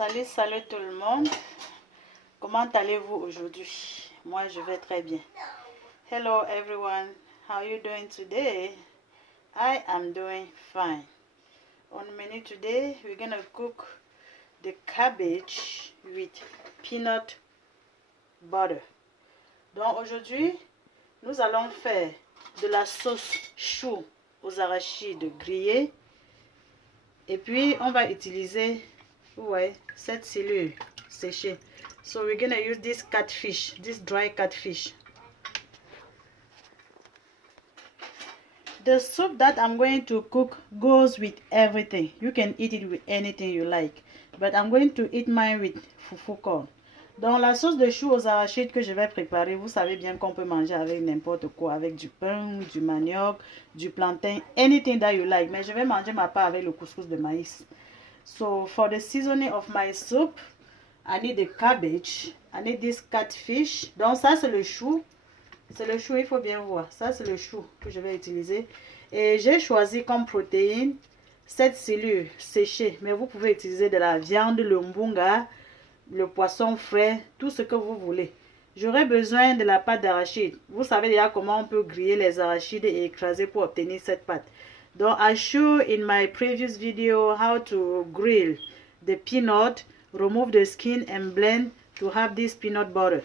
Salut tout le monde. Comment allez-vous aujourd'hui? Moi, je vais très bien. Hello everyone. How are you doing today? I am doing fine. On the menu today, we're gonna cook the cabbage with peanut butter. Donc aujourd'hui, nous allons faire de la sauce chou aux arachides grillés. Et puis, on va utiliser cette cellule séchée. So we're gonna use this catfish, this dry catfish. The soup that I'm going to cook goes with everything. You can eat it with anything you like. But I'm going to eat mine with fufu corn. Dans la sauce de chou aux arachides que je vais préparer, vous savez bien qu'on peut manger avec n'importe quoi, avec du pain, du manioc, du plantain, anything that you like. Mais je vais manger ma part avec le couscous de maïs. So for the seasoning of my soup, I need the cabbage, I need this catfish. Donc ça c'est le chou. C'est le chou, il faut bien voir. Ça c'est le chou que je vais utiliser. Et j'ai choisi comme protéine cette cellule séchée. Mais vous pouvez utiliser de la viande, le mbunga, le poisson frais, tout ce que vous voulez. J'aurai besoin de la pâte d'arachide. Vous savez déjà comment on peut griller les arachides et écraser pour obtenir cette pâte. Donc, I showed in my previous video how to grill the peanut, remove the skin and blend to have this peanut butter.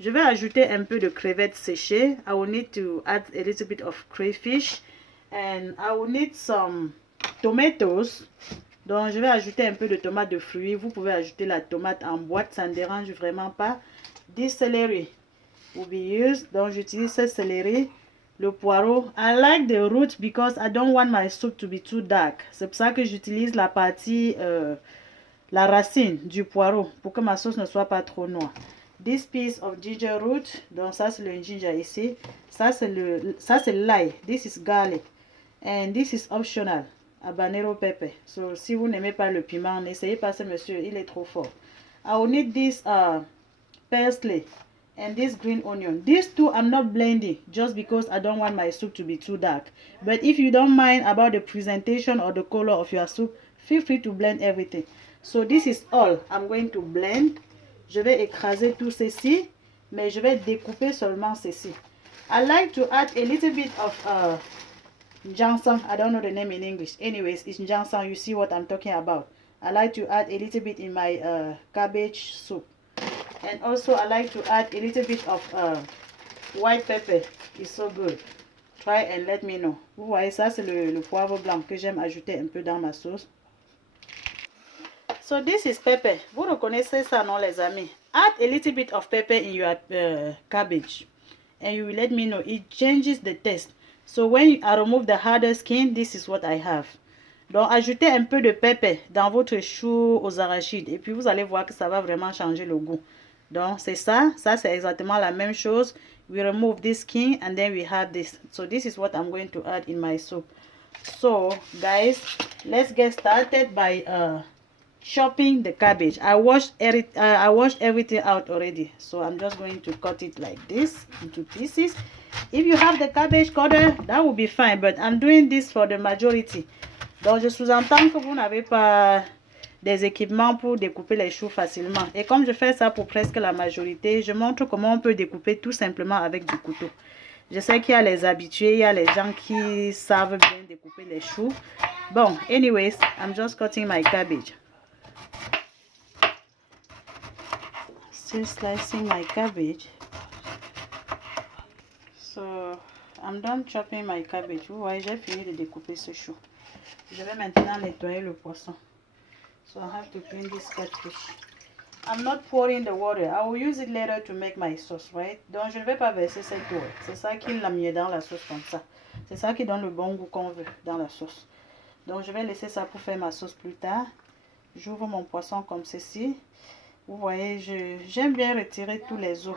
Je vais ajouter un peu de crevettes séchées. I will need to add a little bit of crayfish and I will need some tomatoes. Donc, je vais ajouter un peu de tomate de fruits. Vous pouvez ajouter la tomate en boîte, ça ne dérange vraiment pas. This celery will be used. Donc, j'utilise ce céleri, le poireau. I like the root because I don't want my soup to be too dark. C'est pour ça que j'utilise la partie, la racine du poireau pour que ma sauce ne soit pas trop noire. This piece of ginger root. Donc, ça, c'est le ginger ici. Ça, c'est l'ail. This is garlic. And this is optional. Habanero pepper. So, si vous n'aimez pas le piment, n'essayez pas ce monsieur, il est trop fort. I will need this parsley and this green onion. These two I'm not blending just because I don't want my soup to be too dark. But if you don't mind about the presentation or the color of your soup, feel free to blend everything. So this is all I'm going to blend. Je vais écraser tout ceci, mais je vais découper seulement ceci. I like to add a little bit of Johnson, I don't know the name in English. Anyways, it's Johnson. You see what I'm talking about. I like to add a little bit in my cabbage soup. And also I like to add a little bit of white pepper. It's so good. Try and let me know. Vous voyez, ça c'est le poivre blanc que j'aime ajouter un peu dans ma sauce. So this is pepper. Vous reconnaissez ça, non les amis? Add a little bit of pepper in your cabbage. And you will let me know. It changes the taste. So when I remove the harder skin, this is what I have. Donc, ajoutez un peu de pepper dans votre chou aux arachides. Et puis, vous allez voir que ça va vraiment changer le goût. Donc, c'est ça. Ça, c'est exactement la même chose. We remove this skin and then we have this. So, this is what I'm going to add in my soup. So, guys, let's get started by chopping the cabbage. I washed everything out already. So, I'm just going to cut it like this into pieces. If you have the cabbage cutter, that would be fine. But I'm doing this for the majority. Donc, je sous-entends que vous n'avez pas des équipements pour découper les choux facilement. Et comme je fais ça pour presque la majorité, je montre comment on peut découper tout simplement avec du couteau. Je sais qu'il y a les habitués, il y a les gens qui savent bien découper les choux. Bon, anyways, I'm just cutting my cabbage. Still slicing my cabbage. So, I'm done chopping my cabbage. Vous voyez, j'ai fini de découper ce chou. Je vais maintenant nettoyer le poisson. So, I have to clean this catfish. I'm not pouring the water. I will use it later to make my sauce, right? Donc, je ne vais pas verser cette eau. C'est ça qui l'a mis dans la sauce comme ça. C'est ça qui donne le bon goût qu'on veut dans la sauce. Donc, je vais laisser ça pour faire ma sauce plus tard. J'ouvre mon poisson comme ceci. Vous voyez, j'aime bien retirer tous les os.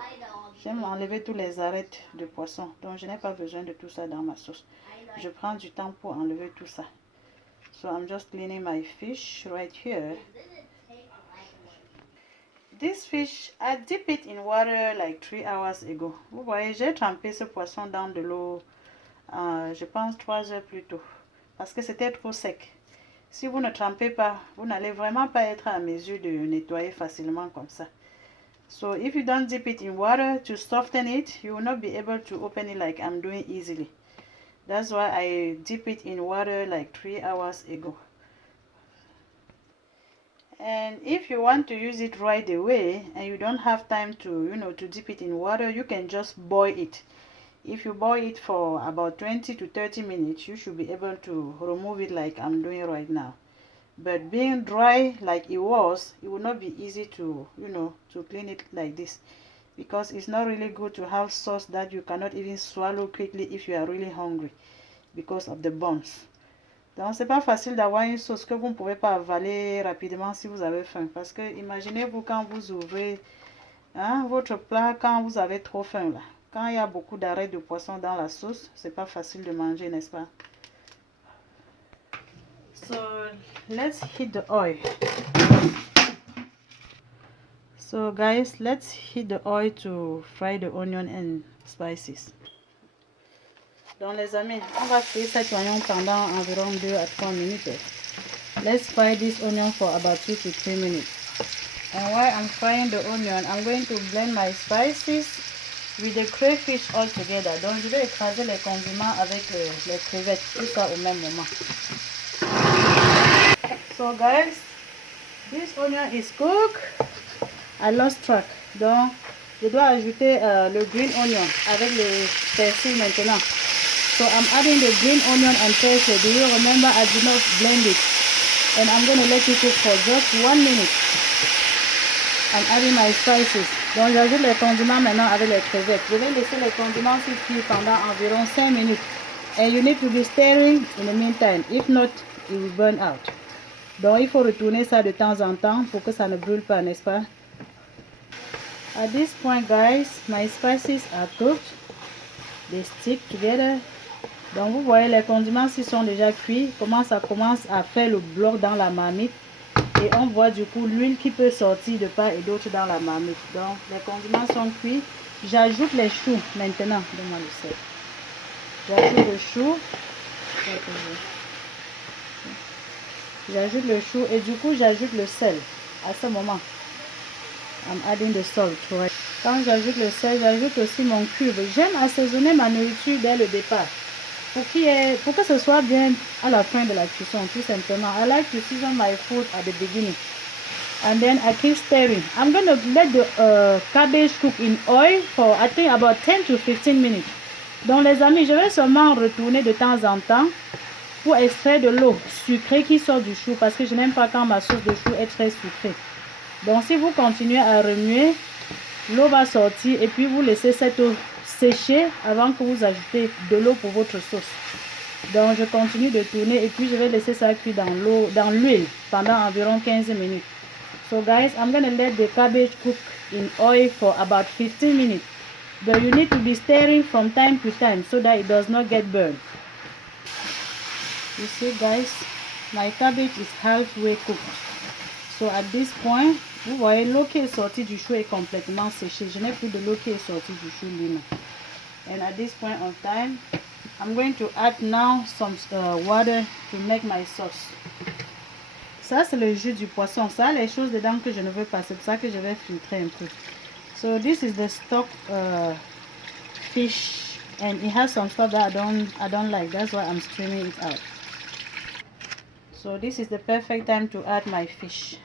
J'aime enlever tous les arêtes de poisson. Donc, je n'ai pas besoin de tout ça dans ma sauce. Je prends du temps pour enlever tout ça. So, I'm just cleaning my fish right here. This fish, I dip it in water like 3 hours ago. Vous voyez, j'ai trempé ce poisson dans de l'eau, je pense 3 heures plus tôt. Parce que c'était trop sec. Si vous ne trempez pas, vous n'allez vraiment pas être à mesure de nettoyer facilement comme ça. So if you don't dip it in water to soften it, you will not be able to open it like I'm doing easily. That's why I dip it in water like 3 hours ago. And if you want to use it right away and you don't have time to, to dip it in water, you can just boil it. If you boil it for about 20 to 30 minutes, you should be able to remove it like I'm doing right now. But being dry like it was, it will not be easy to, to clean it like this, because it's not really good to have sauce that you cannot even swallow quickly if you are really hungry because of the bones. Donc c'est pas facile d'avoir une sauce que vous ne pouvez pas avaler rapidement si vous avez faim, parce que imaginez-vous quand vous ouvrez votre plat, quand vous avez trop faim là, quand il y a beaucoup d'arêtes de poisson dans la sauce, c'est pas facile de manger, n'est-ce pas? So let's heat the oil. So guys, let's heat the oil to fry the onion and spices. Donc les amis, on va frire cet oignon pendant environ 2 à 3 minutes. Let's fry this onion for about 2 to 3 minutes. And while I'm frying the onion, I'm going to blend my spices with the crayfish all together. Donc je vais écraser les condiments avec les crevettes, tout ça au même moment. So guys, this onion is cooked. I lost track. Donc je dois ajouter le green onion avec le persil maintenant. So I'm adding the green onion and persil. Do you remember I did not blend it? And I'm going to let it cook for just 1 minute. I'm adding my spices. Donc j'ajoute les condiments maintenant avec les crevettes. Je vais laisser les condiments cuire pendant environ 5 minutes. And you need to be stirring in the meantime. If not, it will burn out. Donc il faut retourner ça de temps en temps pour que ça ne brûle pas, n'est-ce pas? At this point guys, my spices are cooked. They stick together. Donc vous voyez les condiments s'ils sont déjà cuits, comment ça commence à faire le bloc dans la marmite. Et on voit du coup l'huile qui peut sortir de part et d'autre dans la marmite. Donc les condiments sont cuits. J'ajoute les choux maintenant. Donne-moi le sel. J'ajoute le chou. J'ajoute le chou et du coup j'ajoute le sel à ce moment. I'm adding the salt, right? Quand j'ajoute le sel, j'ajoute aussi mon cube. J'aime assaisonner ma nourriture dès le départ pour que ce soit bien à la fin de la cuisson, tout simplement. I like to season my food at the beginning. And then I keep stirring. I'm going to let the cabbage cook in oil for I think about 10 to 15 minutes. Donc les amis, je vais seulement retourner de temps en temps pour extraire de l'eau sucrée qui sort du chou, parce que je n'aime pas quand ma sauce de chou est très sucrée. Donc si vous continuez à remuer, l'eau va sortir et puis vous laissez cette eau sécher avant que vous ajoutez de l'eau pour votre sauce. Donc je continue de tourner et puis je vais laisser ça cuire dans l'huile pendant environ 15 minutes. So guys, I'm going to let the cabbage cook in oil for about 15 minutes. But you need to be stirring from time to time so that it does not get burned. You see guys, my cabbage is halfway cooked. So at this point, vous voyez l'eau qui est sortie du chou est complètement séchée. Je n'ai plus de l'eau qui est sortie du chou lui-même. And at this point of time, I'm going to add now some water to make my sauce. Ça c'est le jus du poisson. Ça les choses dedans que je ne veux pas. C'est pour ça que je vais filtrer un peu. So this is the stock fish, and it has some stuff that I don't like. That's why I'm streaming it out. So this is the perfect time to add my fish.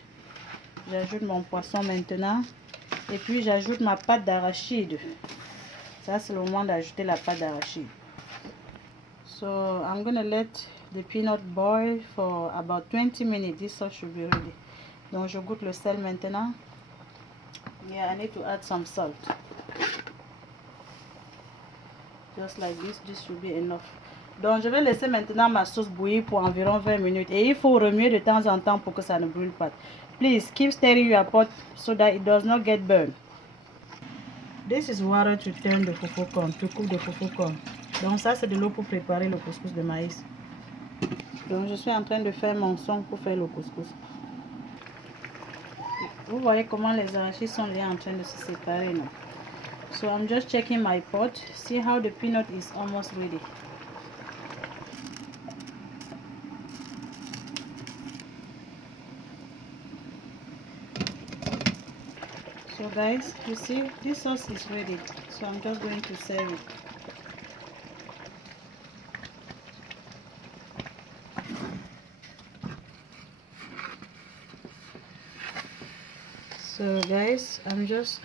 J'ajoute mon poisson maintenant. Et puis j'ajoute ma pâte d'arachide. Ça c'est le moment d'ajouter la pâte d'arachide. So I'm gonna let the peanut boil for about 20 minutes. This sauce should be ready. Donc je goûte le sel maintenant. Yeah, I need to add some salt. Just like this should be enough. Donc je vais laisser maintenant ma sauce bouillir pour environ 20 minutes. Et il faut remuer de temps en temps pour que ça ne brûle pas. Please keep stirring your pot so that it does not get burned. This is water to turn the fufu corn, to cook the fufu corn. Donc ça c'est de l'eau pour préparer le couscous de maïs. Donc je suis en train de faire mon son pour faire le couscous. Vous voyez comment les arachides sont déjà en train de se séparer, non? So I'm just checking my pot. See how the peanut is almost ready. So guys, you see this sauce is ready, so I'm just going to serve it. So guys, I'm just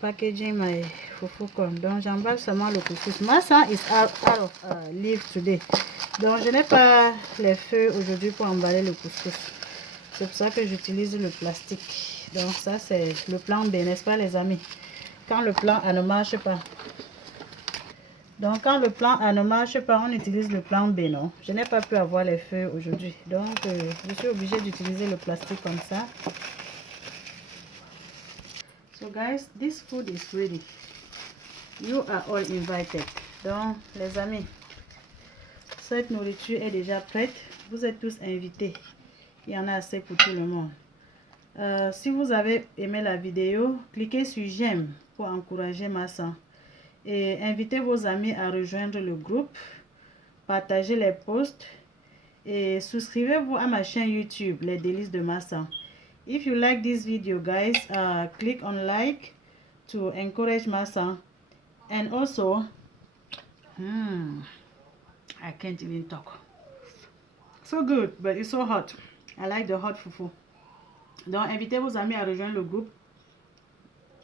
packaging my fufu corn. Donc j'emballe seulement le couscous. Massa is out of leave today. Donc je n'ai pas les feux aujourd'hui pour emballer le couscous. C'est pour ça que j'utilise le plastique. Donc ça c'est le plan B, n'est-ce pas les amis? Quand le plan A ne marche pas. Donc quand le plan A ne marche pas, on utilise le plan B, non? Je n'ai pas pu avoir les feux aujourd'hui. Donc je suis obligée d'utiliser le plastique comme ça. So guys, this food is ready. You are all invited. Donc les amis, cette nourriture est déjà prête. Vous êtes tous invités. Il y en a assez pour tout le monde. Si vous avez aimé la vidéo, cliquez sur j'aime pour encourager Massa. Et invitez vos amis à rejoindre le groupe. Partagez les posts. Et souscrivez-vous à ma chaîne YouTube, Les Délices de Massa. If you like this video, guys, click on like to encourage Massa. And also, I can't even talk. So good, but it's so hot. I like the hot fufu. Donc, invitez vos amis à rejoindre le groupe.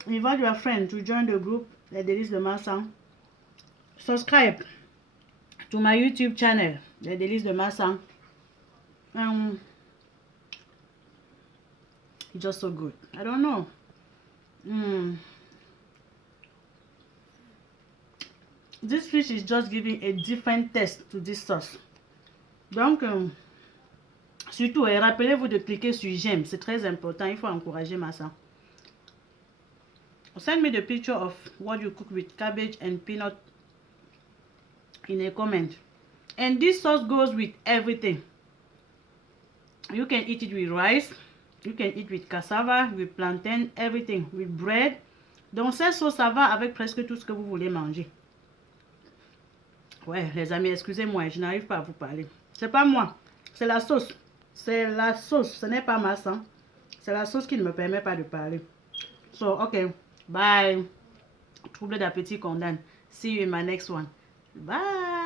Invite your friend to join the group, Les Délices de Massa. Subscribe to my YouTube channel, Les Délices de Massa. It's just so good. I don't know. This fish is just giving a different taste to this sauce. Donc, surtout, rappelez-vous de cliquer sur j'aime. C'est très important. Il faut encourager Massa. Send me the picture of what you cook with cabbage and peanut in a comment. And this sauce goes with everything. You can eat it with rice. You can eat with cassava, with plantain, everything, with bread. Donc, cette sauce, ça va avec presque tout ce que vous voulez manger. Ouais, les amis, excusez-moi, je n'arrive pas à vous parler. C'est pas moi, c'est la sauce. C'est la sauce, ce n'est pas ma sang. C'est la sauce qui ne me permet pas de parler. So, okay, bye. Trouble d'appétit condamne. See you in my next one. Bye.